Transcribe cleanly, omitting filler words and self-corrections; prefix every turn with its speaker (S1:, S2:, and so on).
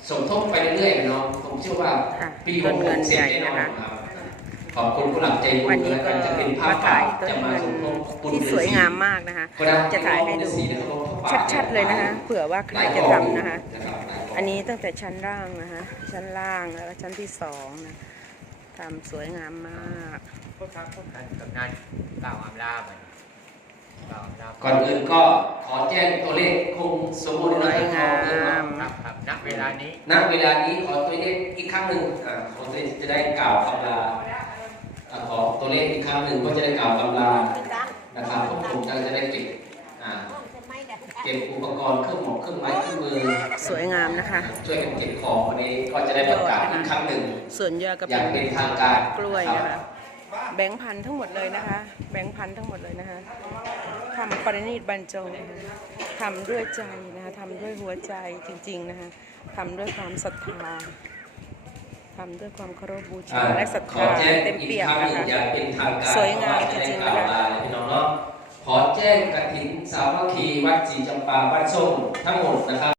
S1: สมทบไปเรื่อยๆเนาะผมเชื่อว่าปี66เสร็จแน่นอนครับขอบคุณผู้หลักใจบุญ
S2: วันนี้ก็
S1: จะเป็นภาพ
S2: มาถ่ายต้น
S1: จะมา
S2: เงิน
S1: สมทบบุญ
S2: ที่สวยงามมากนะคะ จะถ่ายให้ดูชัดๆเลยนะคะเผื่อว่าใครจะทำนะคะอันนี้ตั้งแต่ชั้นล่างนะคะชั้นล่างแล้วก็ชั้นที่สองนะทำสวยงามมาก
S3: พวกครับพวกกันกับงานกล่าวอำลาไปกล่าวอำลา
S1: ก่อนอื่นก็ขอแจ้งตัวเลขคงสมบูรณ์
S2: ส
S1: นะ
S2: วย
S1: ค
S2: งา
S1: รับ
S2: ม
S3: ครับณเวลานี้
S1: ณเวลานี้ขอตัวเลขอีกครั้งหนึ่งขอตัวเลขจะได้กล่าวคำลาขอตัวเลขอีกครั้งหนึ่งก็จะได้กล่าวคำลานะครับผมจะได้เก็บอุปกรณ์เครื่องหมอกเครื่องไม้เครื่องมือ
S2: สวยงามนะคะ
S1: ช่วยกันเก็บของวันนี้ก็จะได้ประกาศอีกครั้งหนึ่ง
S2: ส่วนยอดก็
S1: อย่าง
S2: เป็
S1: เป็น นทางการ
S2: กล้วยนะคะแบงค์พันทั้งหมดเลยนะคะแบงค์พันทั้งหมดเลยนะคะทำประณีตบรรจงนะคะทำด้วยใจนะคะทำด้วยหัวใจจริงๆนะคะทำด้วยความศรัทธาทำด้วยความเคารพบูชาและศรัท
S1: ขอ
S2: ธา
S1: แจ้ง
S2: เต็ม
S1: อีก
S2: เปี่ยม
S1: ครั้งห
S2: นะ
S1: นึ่ง
S2: คะ
S1: อย่างเป็นทางการ
S2: สวยงามจริงๆนะคะ
S1: พี่น้องเนาะขอแจ้งกฐินสามัคคีวัดศรีจำปาบ้านส้มทั้งหมดนะครับ